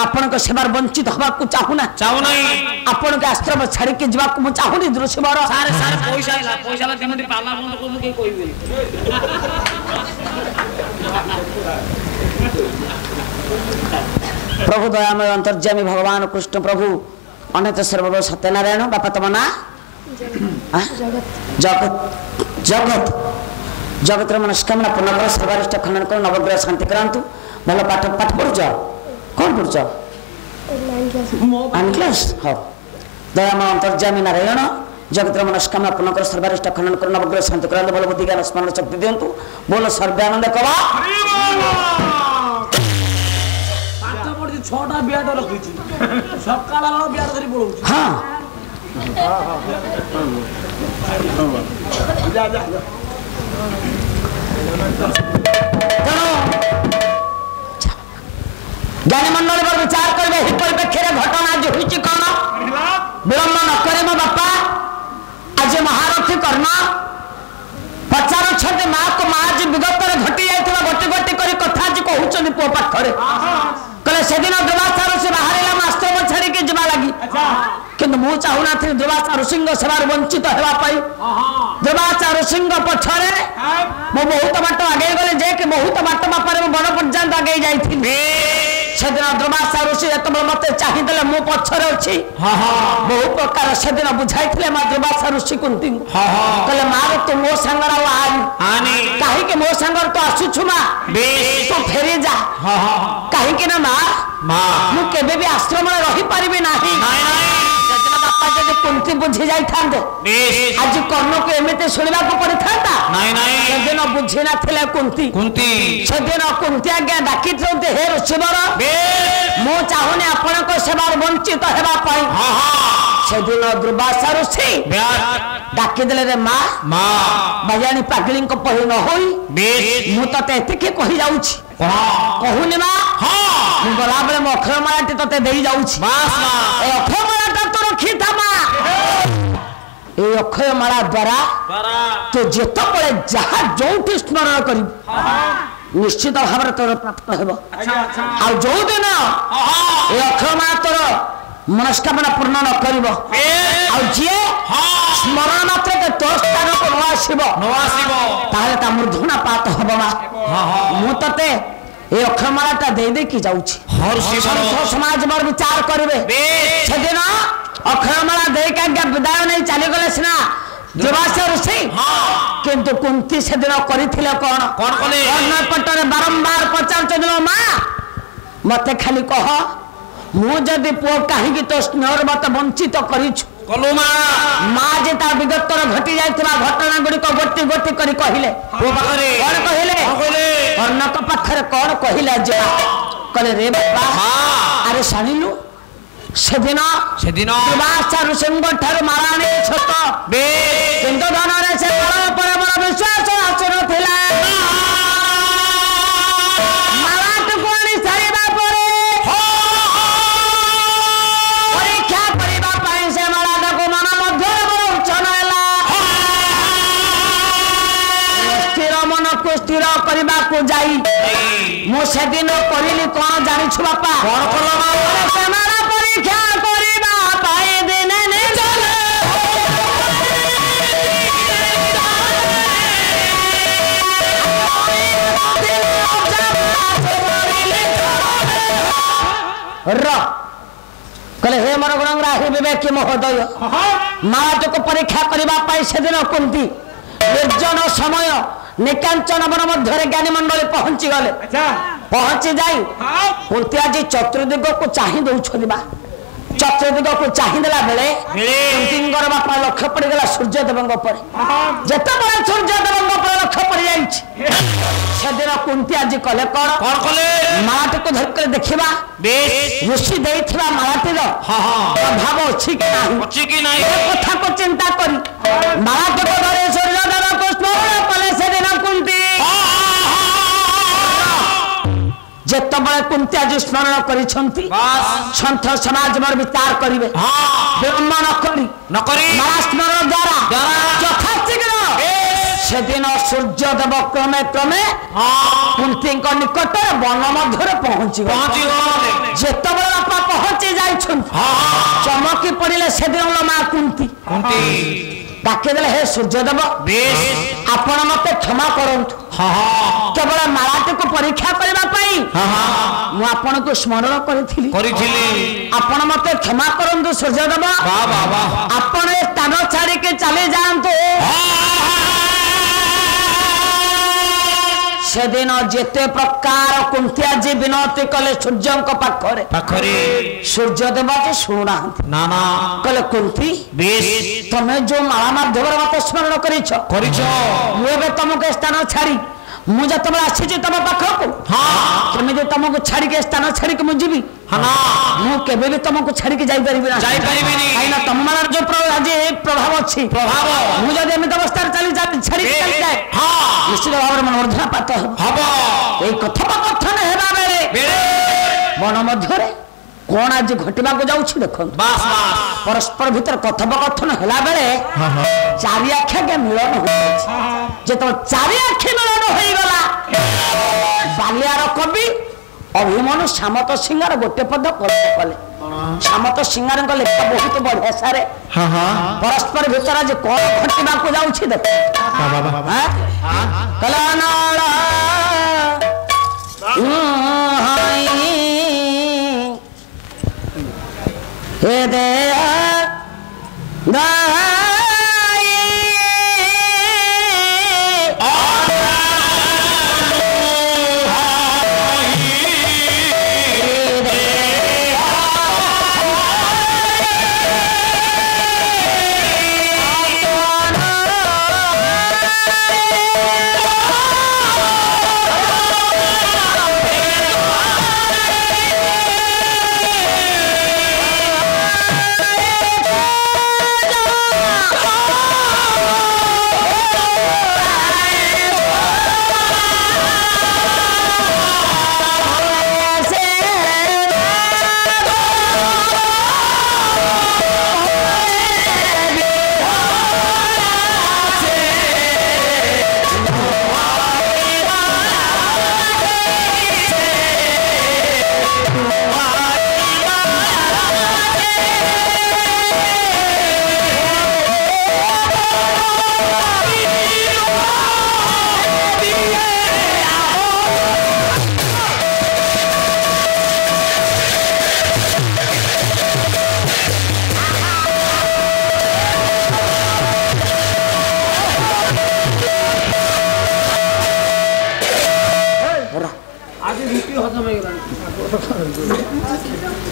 आपण को सेवार वंचित हवा को चाहूना आपण के आश्रम छाड़ी के जवा को चाहूनी दृश्यवर सारे सारे पैसा ला केमति पाला बंद को के कोइबे प्रभु दयामय अंतर्यामी भगवान कृष्ण प्रभु अनंत सर्व सत्यनारायण बापा तुम ना जगत जगत जगत मनस्कामना पूर्ण कर सर्वारिष्ट खंडन कर नवग्रह शांति करांतु भल पाठ पाठ पढ़ुच कौन पढ़ुच क्लास हाँ दयामय अंतर्यामी नारायण जगत मनस्कामना पूर्ण कर सर्वारिष्ट खंडन कर नवग्रह शांति करांतु भल बुद्धि ज्ञान स्मरण शक्ति दियंतु बोलो सर्वानंद कवा छोटा बियाड रखिछि सकाळ रो बियाड धरि पळौ हां जा जा ज्ञानी मंडल पर विचार करबे ही परिप्रेक्षी घटना जो हुई कौन विलंब न करे मो बापा आज महारथी कर्ण पचार छे माँ को माँ जी विगत घटी जाइथिबा गोटी गोटी करी कथा जी कहउछनी पो पाखरे कले से दिन दुर्वासा ऋषि बाहरिला आश्रम छाड़ी के जमा लगी किंतु मु चाहूना थी दुर्वासा ऋषि सेवार वंचित हेबा पई दुर्वासा ऋषि पछरे मो बहुत बाट आगे गले जे कि बहुत बाट बापर बड़ पर्यंत आगे जाइथिबे सेदिन दुर्वासा ऋषि एतबे मते चाहिदेले मो पछरे अछि बहु प्रकार सेदिन बुझाइथिले मा दुर्वासा ऋषि कुंती कले मार तो मो संगर आनी काहे के मो संगर तो आसुछु मा तो फेरी जा काहे के ना मा मु केबे भी आश्रम में रही परिबे नाही बापा जब कुंती बुझी जाई थांदे आज कर्ण को एमिते सुनिबा को पड़ी थांता सेदिन बुझी ना थिले कुंती सेदिन कुंती आज्ञा डाकी थोते हे ऋषिवर मु चाहुने आपण को सेवा वंचित हेबा पई सेदिन दुर्वासा ऋषि डाकी देले रे माँ बजानी पागली को पहि न होई मु तते एतिके कहि जाउछि कहूनी माँ मु गला बेले मो अक्षरमाला तते देई जाउछि ए अक्षरमाला तो रखी था माँ ए अक्षरमाला द्वारा तो जेत पळे जहा जोठी स्मरण करी निश्चित भाव तोर प्राप्त हेबो आ जो दिन ए अक्षरमाला तोर मनस्कामना पूर्ण न करिवो आ जे स्मरण मात्र के तो स्थान को न आसीबो ताले ता मूर्धना पात हबो मा मु तते ए अक्षरमाला दे दे की जाउछि समाज पर विचार करबे सेदिन अक्षरमाला दे के विदाय नहीं चली गले सिना दुर्वासा ऋषि किंतु कुंती सेदिन करिथिले कोन कले पटरे बारंबार पचार चदिलो मां मते खाली कह मु जदि पो काहे तो स्नेहर मत वंचित करिछु कलो मां जे ता विगत घटी जाइतबा घटना गुडी को गोटी गोटी करी कहिले ओ पाखरे कोन कहिले कर्णक पाखरे कोन कहिला जे कले रे बाबा अरे सानिलु सेदिन दुर्वासा ऋषि ठार माराणी छोट किंतु धनरे से बड़ पर बड़ विश्वास आचर थिला मालाट कोणी सारीबा परे परीक्षा करिबा पई से मालाट को मन मध्य बड़ उचनला स्थिर मन को स्थिर करिबा को जाई मु सेदिन करिली कोन जानि छु बापा कोन कलो मारे से मारा परीक्षा करिबा पाए दिन ने चले र कले हे मोर गुणंगरा हे विवेक महोदय मालाट को परीक्षा करिबा पाए सेदिन कुंती निर्जन समय निकांचन वन मध्य ज्ञानी मंडल पहुंची गले पहुंची जाई कुंती आज चतुर्दिग को चाहि दउछनी बा चतुर्दिग को चाहि देला बेले कुंतींगर बापा लक्ष्य पड़ गला सूर्य देवंग पर जते बड़ सूर्य देवंग पर लक्ष्य पड़ जाई सेदिन कुंती आज कले कोन कले मालाट को धर के देखिबा ऋषि देइथिबा मालाटी रो प्रभाव अछि कि नाही कथा को चिंता करी मालाट को धरे सूर्य देव को स्मरण कले सेदिन कुंती जेतबे कुंती आज स्मरण करिसंती संत समाज पर विचार करिवे विलंब न करी माला स्मरण द्वारा यथाशीघ्र सेदिन सूर्य देव क्रमे क्रमे कुंती निकट वन मध्य पहुंची जेतबे ସେଦିନ ମା କୁନ୍ତି ଡାକିଦେଲେ ହେ ସୂର୍ଯ୍ୟଦେବ ଆପଣ ମତେ କ୍ଷମା କରନ୍ତୁ କେବଳ ମାଳାଟିକୁ ପରୀକ୍ଷା କରିବା ପାଇଁ ମୁଁ ଆପଣଙ୍କୁ ସ୍ମରଣ କରିଥିଲି ଆପଣ ମତେ କ୍ଷମା କରନ୍ତୁ ସୂର୍ଯ୍ୟଦେବ ଆପଣ ଏ ସ୍ଥାନ ଛାଡ଼ିକି ଚାଲି ଯାଆନ୍ତୁ সেদিন যেতে প্রকার কুন্তি আজি বিনতি কলে সূর্যঙ্ক পাখরে সূর্যদেব যে শুণুনা কলে কুন্তি তুমি যে মালা মাধ্যমে মতো স্মরণ করিছ মু এবে তোমাকে স্থান ছাড়ি মু যেতবে আসিছি তম পাখকু কেমিতি তোমাকে ছাড়িকি স্থান ছাড়িকি মু যাবি মু কেবে বি তোমাকে ছাড়িকি যাইপারিবি না কাইনা তম মানার যে আজি প্রভাব অছি মু যদি এমিতি অবস্থায় ছাড়িকি চালি যায় নিশ্চিত ভাবে মন ঊর্ধ্বপাত হব এই কথোপকথন হেবা বেলে বন মধ্যে কোন আজ ঘটিবাকু যাଉଛି দেখন্তু পরস্পর ভিতর কথোপকথন হেলা বেলে চারি আখ্যাকে মিলন হইছে যেতবে চারি আখ্যা মিলন হই গলা বালিয়ার কবি অভিমন্যু শ্যামত সিংহার গোটে পদ কলে শ্যামত সিংহারଙ୍କ লেখা ବହୁତ ବଢିଆ ସାରେ ପରସ୍ପର ଭିତରେ ଆଜି କଣ ଘଟିବାକୁ ଯାଉଛି ଦେଖ କଲନାଳ हे दे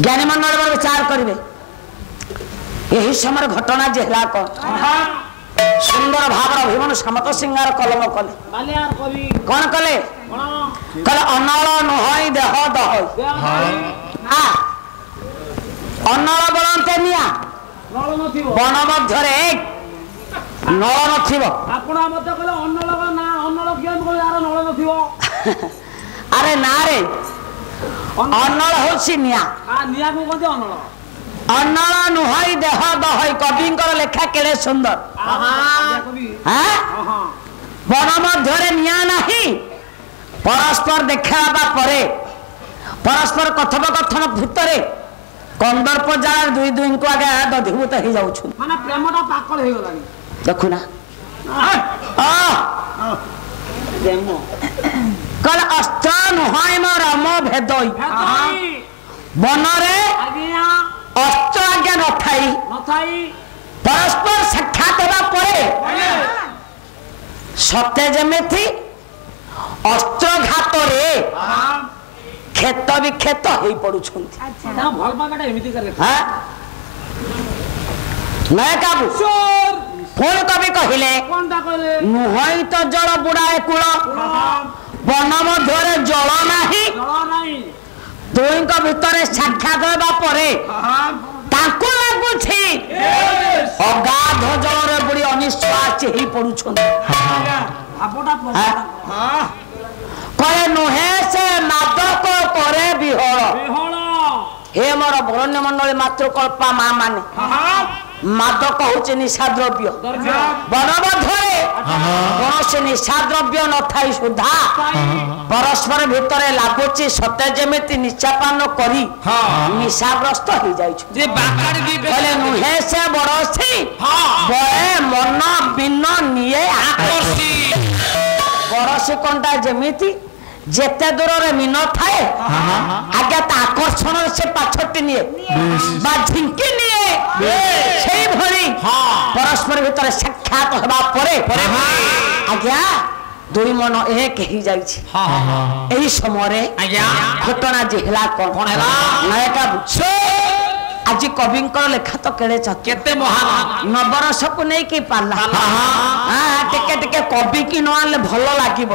ज्ञानी मंडल विचार करेंगे यही समय घटना जे सुंदर भाव अभिमन्यु श्यामत सिंहार कलम कले कौन कले कले अनल नुहई देह दहई अनल बोलते निया बन मध्य नल न अरे ना रे अनल होछि निया निया को कहते अनल अनल नुहई देह दहई कविंकर लेखा केड़े सुंदर हां बन मध्य निया नाही परस्पर देखाबा परे परस्पर कथोपकथन भितर कंदर्प जार दुई दुई को आगे दधिभूत हो जाउछु माने प्रेमटा पाकल हो गलानी देखु ना प्रेम कल अस्त्र नुहई रम भेदई बनरे अस्त्र आज्ञा नथाई परस्पर साक्षात होगा परे सत्य जमेथी अस्त्र घात रे खेत विक्षेत हो पड़ुं नय काबू पुणी कवि कहले नुहई तो जल बुड़ाए कूल बन मध्य जल नाही दुई भितर साक्षात होगा परे लगुछि अगाध जल बुड़ी अनिश्वास ही पड़ुं कहे नुहे से मादक करे विहल हे मोर बरण्य मंडली मातृकल्पा माँ माने ମାଦକ ହଉଛି ନିଶା ଦ୍ରବ୍ୟ ବନବଦ୍ଧରେ କୌଣସି ନିଶା ଦ୍ରବ୍ୟ ନଥାଇ ସୁଦ୍ଧା ପରସ୍ପର ଭିତରେ ଲାଗୁଛି ସତେ ଯେମିତି ନିଶାପାନ କରି ନିଶାଗ୍ରସ୍ତ ହେଇଯାଇଛୁ କହିଲେ ନୁହେଁ ସେ ବରସି ବଳେ ମନ ବିନ ନିଏ ବରସି କଣ୍ଟା ଯେମିତି ଯେତେ ଦୂରରେ ମିନ ଥାଏ ଆଜ୍ଞା ତା ଆକର୍ଷଣରେ ସେ ପାଛଟି ନିଏ ବା ଝିଙ୍କି ନିଏ ସେଇଭଳି ପରସ୍ପର ଭିତରେ ସାକ୍ଷାତ ହେବା ପରେ ଆଜ୍ଞା ଦୁଇ ମନ ଏକ ହେଇଯାଇଛି ଏହି ସମୟରେ ଘଟଣା ଯେ ହେଲା କଣ ହେଲା ନାୟକା ଆଜି କବିଙ୍କର ଲେଖା ତ କେଡ଼େ କେତେ ମହାନ ନବରସକୁ ନେଇକି ପାଲା ଟିକେ ଟିକେ କବି କି ନ ଆଣିଲେ ଭଲ ଲାଗିବ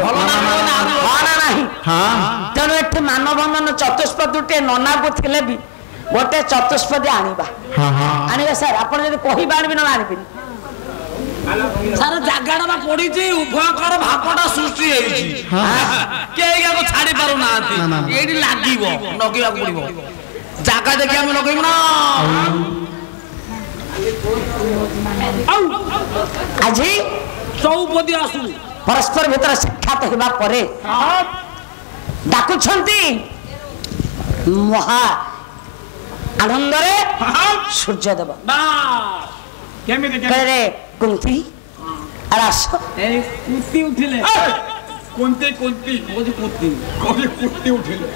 ନାହିଁ ତେଣୁ ଏଠି ମାନବନ୍ଧନ ଚତୁଷ୍ପଦୀ ଟିକେ ନନାକୁ ଥିଲେ ବି ଗୋଟେ ଚତୁଷ୍ପଦୀ ଆଣିବା ସାର୍ ଆପଣ ଯଦି କହିବେ ଆଣିବି ନ ଆଣିବିନି ସାର ଜାଗାଟା ପଡିଛି ଉଭୟଙ୍କର ଭାବଟା ସୃଷ୍ଟି ହେଇଛି କେହି କାହାକୁ ଛାଡି ପାରୁନାହାନ୍ତି ଏଇଠି ଲାଗିବ ଲଗେଇବାକୁ ପଡିବ ଜାଗା ଦେଖି ଆମେ ଲଗେଇବୁ ନା ଆଜି ଚୌପଦୀ ଆସୁ ପରସ୍ପର ଭିତରେ ସାକ୍ଷାତ ହେବା ପରେ ଡାକୁଛନ୍ତି ମହା ଆନନ୍ଦରେ ସୂର୍ଯ୍ୟଦେବ କହିଲେ କୁନ୍ତି ଆସ ଉଠିଲେ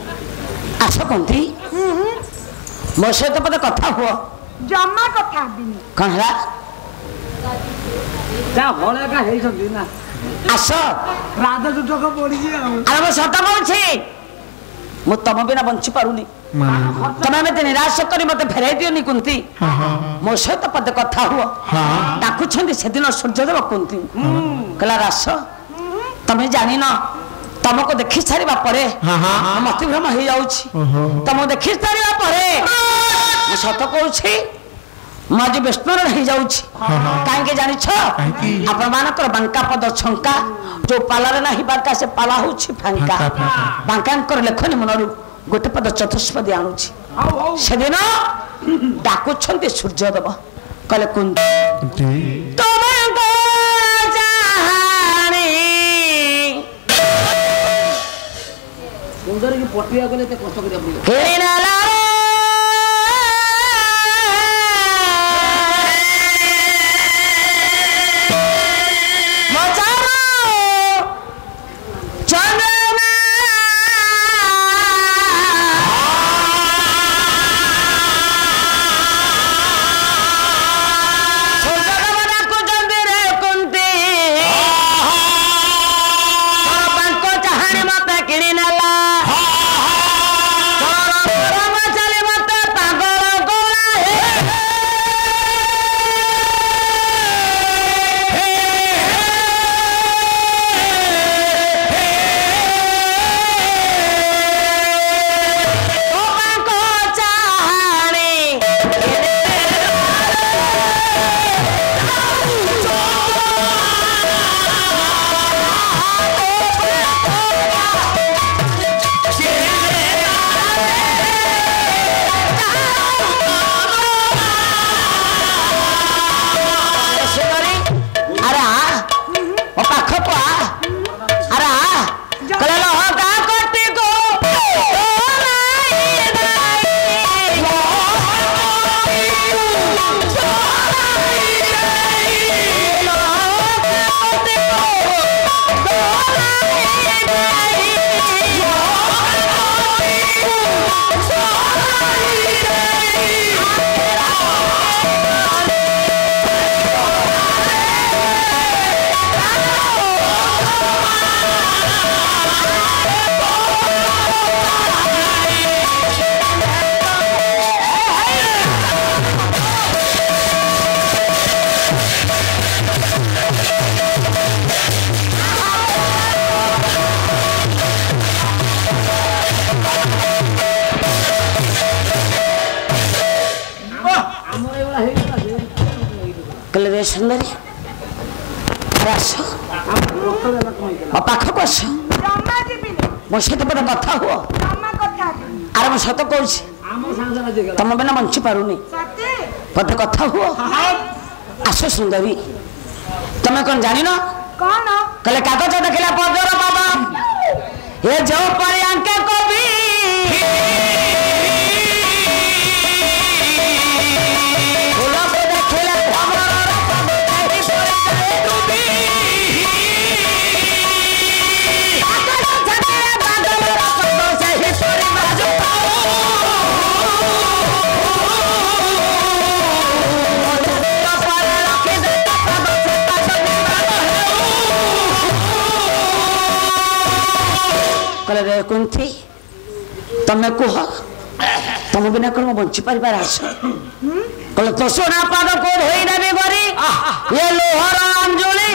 ଆସ କୁନ୍ତି ମୋ ସହିତ ବୋଧେ କଥା ହୁଅ ଜମା କଥା କଣ ହେଲା ଆସ ରାଜଯୁଟକ ପଡିଛି ଆରେ ମୁଁ ସତ କହୁଛି ମୁଁ ତମ ବିନା ବଞ୍ଚି ପାରୁନି ତମେ ଏମିତି ନିରାଶ କରି ମତେ ଫେରାଇ ଦିଅନି କୁନ୍ତି ମୋ ସହିତ ପଦେ କଥା ହୁଅ ଡାକୁଛନ୍ତି ସେଦିନ ସୂର୍ଯ୍ୟଦେବ କୁନ୍ତି କହିଲା ରାସ ତମେ ଜାଣିନ ତମକୁ ଦେଖି ସାରିବା ପରେ ମତିଭ୍ରମ ହେଇଯାଉଛି ତମକୁ ଦେଖି ସାରିବା ପରେ ମୁଁ ସତ କହୁଛି ମୁଁ ଆଜି ବିସ୍ମରଣ ହେଇଯାଉଛି କାହିଁକି ଜାଣିଛ ଆପଣ ମାନଙ୍କର ବାଙ୍କା ପଦ ଛଙ୍କା ଯୋଉ ପାଲାରେ ନାହିଁ ବାଙ୍କା ସେ ପାଲା ହଉଛି ଫାଙ୍କା ବାଙ୍କାଙ୍କର ଲେଖନୀ ମନରୁ ଗୋଟେ ପଦ ଚତୁଷ୍ପଦୀ ଆଣୁଛି ସେଦିନ ଡାକୁଛନ୍ତି ସୂର୍ଯ୍ୟଦେବ କହିଲେ କୁନ୍ତି ପଟିଆ କଲେ ଏତେ କଷ୍ଟ କରିବାକୁ ସୁନ୍ଦରୀ ଆସ ପାଖକୁ ଆସ ମୋ ସହିତ ଗୋଟେ କଥା ହୁଅ ଆରେ ମୁଁ ସତ କହୁଛି ତମ ବିନା ବଞ୍ଚି ପାରୁନି पते कथा हुआ आसो सुंदरी तमें कौन जानी ना कौन कले कागज देखला पदर बाबा ये जो पर्यांक कवि कले कुंती तमें कुह तुम बिना कौन बंची पार आस कले तो सोना पाद को धोई देवी गरी ये लोहर अंजुली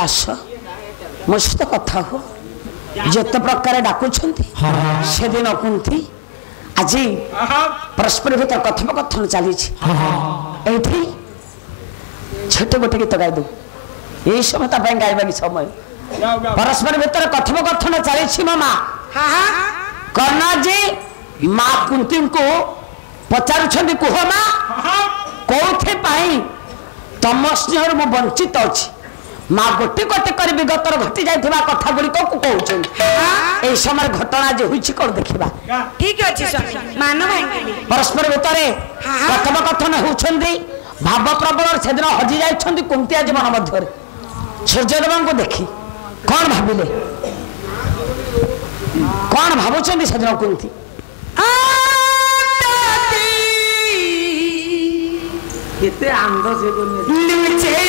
आस मो सहित कथा हो जिते प्रकार डाकुंट से दिन कुंती आज परस्पर भीतर कथोपकथन चली छोटे गोटे गीत गाई दू यही समय गायबा की समय परस्पर भीतर कथोपकथन चली मो माँ कर्ण जी माँ कुंती को पचार कुह माँ कौन तम स्नेह मु वंचित अच्छी माँ गोटे गोटे कर विगतर घटी जाइथिबा कथा गुड़ी को कहउछन ए समय घटना जे हुइछि कोन देखिबा ठीक अछि स्वामी मान भाई परस्पर भितरे कथोपकथन होउछन्दी भाव प्रबल सेदिन हजि जाइछन्दी कुंती जीवन मध्य सूर्यदेव को देखी कौन भाविले कौन भावुछन्दी सेदिन कुंती केते आंध से